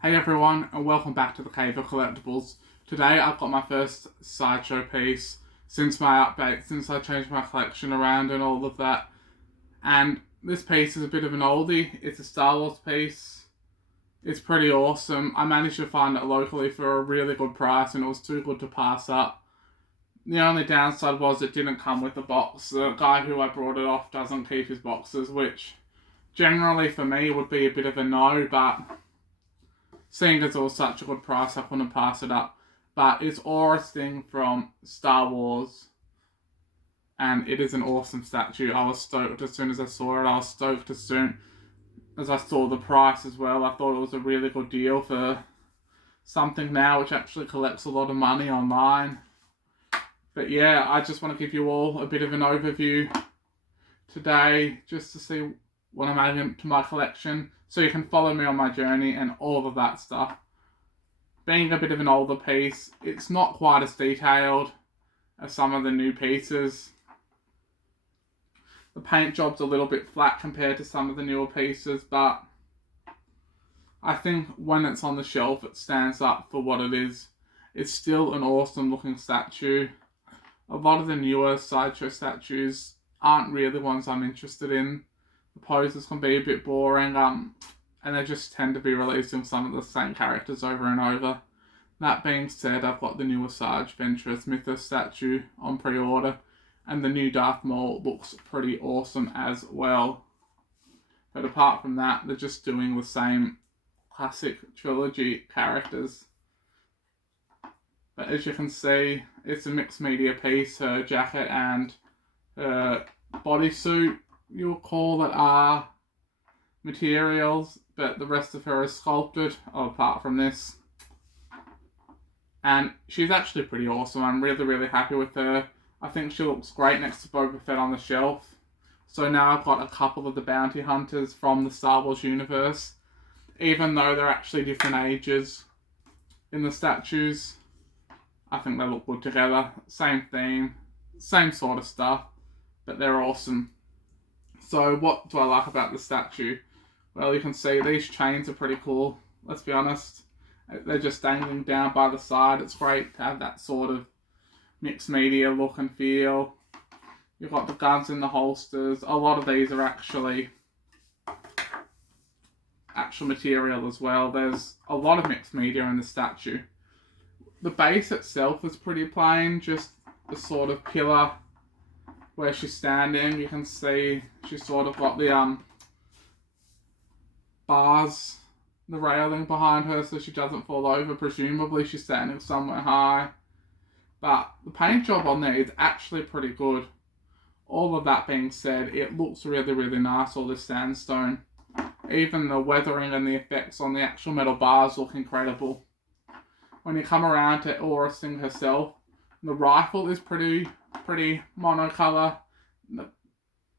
Hey everyone, and welcome back to the Cave of Collectibles. Today I've got my first sideshow piece since my update, since I changed my collection around and all of that. And this piece is a bit of an oldie. It's a Star Wars piece. It's pretty awesome. I managed to find it locally for a really good price and it was too good to pass up. The only downside was it didn't come with a box. The guy who I brought it off doesn't keep his boxes, which generally for me would be a bit of a no, but seeing as it was such a good price, I couldn't pass it up. But it's Aurra's thing from Star Wars, and it is an awesome statue. I was stoked as soon as I saw it. I was stoked as soon as I saw the price as well. I thought it was a really good deal for something now which actually collects a lot of money online. But yeah, I just want to give you all a bit of an overview today, just to see what I'm adding to my collection, so you can follow me on my journey and all of that stuff. Being a bit of an older piece, it's not quite as detailed as some of the new pieces. The paint job's a little bit flat compared to some of the newer pieces, but I think when it's on the shelf it stands up for what it is. It's still an awesome looking statue. A lot of the newer sideshow statues aren't really ones I'm interested in. The poses can be a bit boring, and they just tend to be releasing some of the same characters over and over. That being said, I've got the newer Sarge Ventress Mythos statue on pre-order, and the new Darth Maul looks pretty awesome as well. But apart from that, they're just doing the same classic trilogy characters. But as you can see, it's a mixed media piece. Her jacket and her bodysuit, you'll call it, are materials, but the rest of her is sculpted, apart from this. And she's actually pretty awesome. I'm really happy with her. I think she looks great next to Boba Fett on the shelf. So now I've got a couple of the bounty hunters from the Star Wars universe, even though they're actually different ages in the statues. I think they look good together. Same theme, same sort of stuff, but they're awesome. So what do I like about the statue? Well, you can see these chains are pretty cool, let's be honest. They're just dangling down by the side. It's great to have that sort of mixed media look and feel. You've got the guns in the holsters. A lot of these are actual material as well. There's a lot of mixed media in the statue. The base itself is pretty plain, just the sort of pillar where she's standing. You can see she's sort of got the bars, the railing behind her so she doesn't fall over. Presumably she's standing somewhere high. But the paint job on there is actually pretty good. All of that being said, it looks really nice, all this sandstone. Even the weathering and the effects on the actual metal bars look incredible. When you come around to Aurra Singh herself, the rifle is pretty monocolour.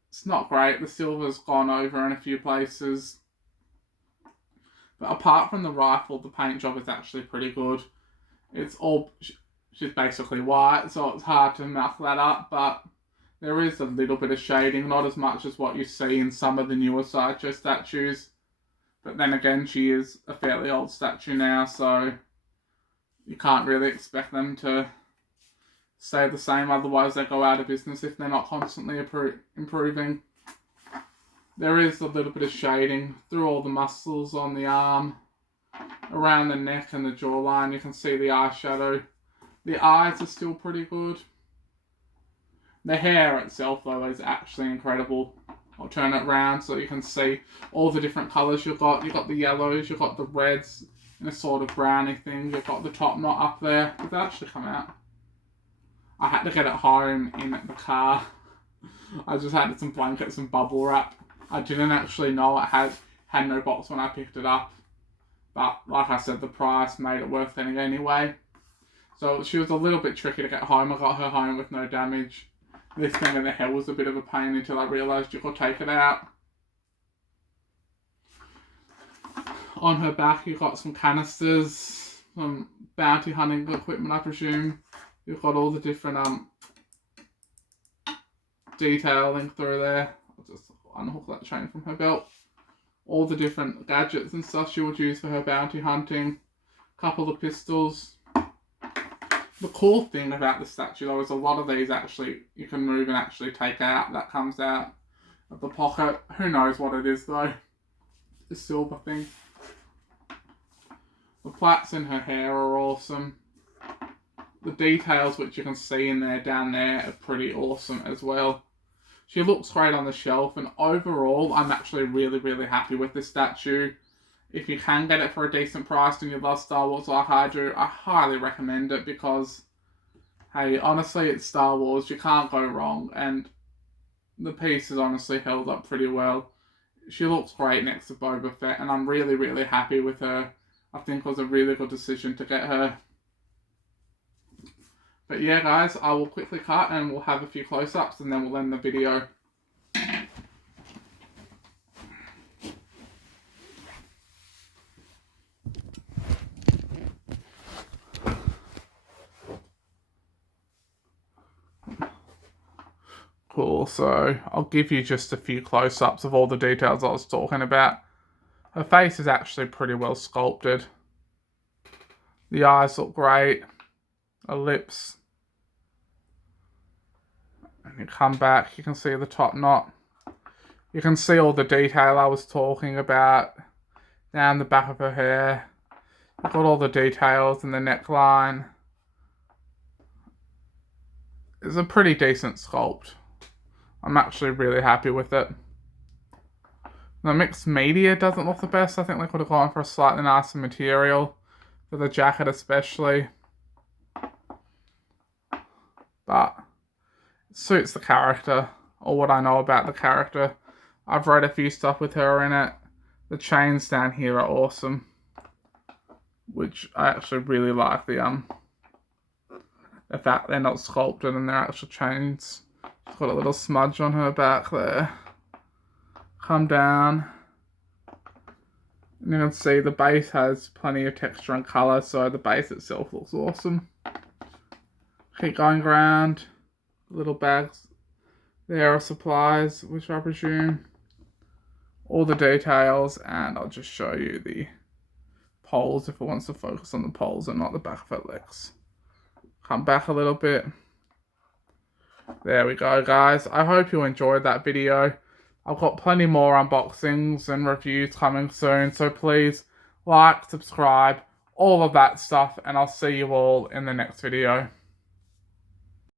It's not great. The silver's gone over in a few places. But apart from the rifle, the paint job is actually pretty good. She's basically white, so it's hard to muck that up, but there is a little bit of shading, not as much as what you see in some of the newer sideshow statues. But then again, she is a fairly old statue now, so you can't really expect them to stay the same, otherwise they go out of business if they're not constantly improving. There is a little bit of shading through all the muscles on the arm, around the neck and the jawline. You can see the eyeshadow. The eyes are still pretty good. The hair itself, though, is actually incredible. I'll turn it around so you can see all the different colours you've got. You've got the yellows, you've got the reds, and a sort of browny thing. You've got the top knot up there. Did that actually come out? I had to get it home in the car. I just had some blankets and bubble wrap. I didn't actually know it had no box when I picked it up. But like I said, the price made it worth it anyway. So she was a little bit tricky to get home. I got her home with no damage. This thing in the head was a bit of a pain until I realised you could take it out. On her back, you've got some canisters, some bounty hunting equipment, I presume. You've got all the different detailing through there. I'll just unhook that chain from her belt. all the different gadgets and stuff she would use for her bounty hunting. Couple of pistols. The cool thing about the statue though is a lot of these actually you can move and actually take out. That comes out of the pocket. Who knows what it is though. The silver thing. The plaits in her hair are awesome. The details which you can see in there down there are pretty awesome as well. She looks great on the shelf, and overall I'm actually really happy with this statue. If you can get it for a decent price and you love Star Wars like I do, I highly recommend it because, hey, honestly, it's Star Wars. You can't go wrong, and the piece is honestly held up pretty well. She looks great next to Boba Fett, and I'm really happy with her. I think it was a really good decision to get her. But yeah, guys, I will quickly cut and we'll have a few close-ups and then we'll end the video. Cool, so I'll give you just a few close-ups of all the details I was talking about. Her face is actually pretty well sculpted. The eyes look great. Her lips. And you come back, you can see the top knot. You can see all the detail I was talking about down the back of her hair. You've got all the details in the neckline. It's a pretty decent sculpt. I'm actually really happy with it. The mixed media doesn't look the best. I think they could have gone for a slightly nicer material. For the jacket especially. But it suits the character, or what I know about the character. I've read a few stuff with her in it. The chains down here are awesome. Which I actually really like the fact they're not sculpted and they're actual chains. She's got a little smudge on her back there. Come down. And you can see the base has plenty of texture and colour, so the base itself looks awesome. Keep going around. Little bags there of supplies, which I presume. All the details, and I'll just show you the poles if it wants to focus on the poles and not the back of her legs. Come back a little bit. There we go, guys. I hope you enjoyed that video. I've got plenty more unboxings and reviews coming soon, so please like, subscribe, all of that stuff, and I'll see you all in the next video.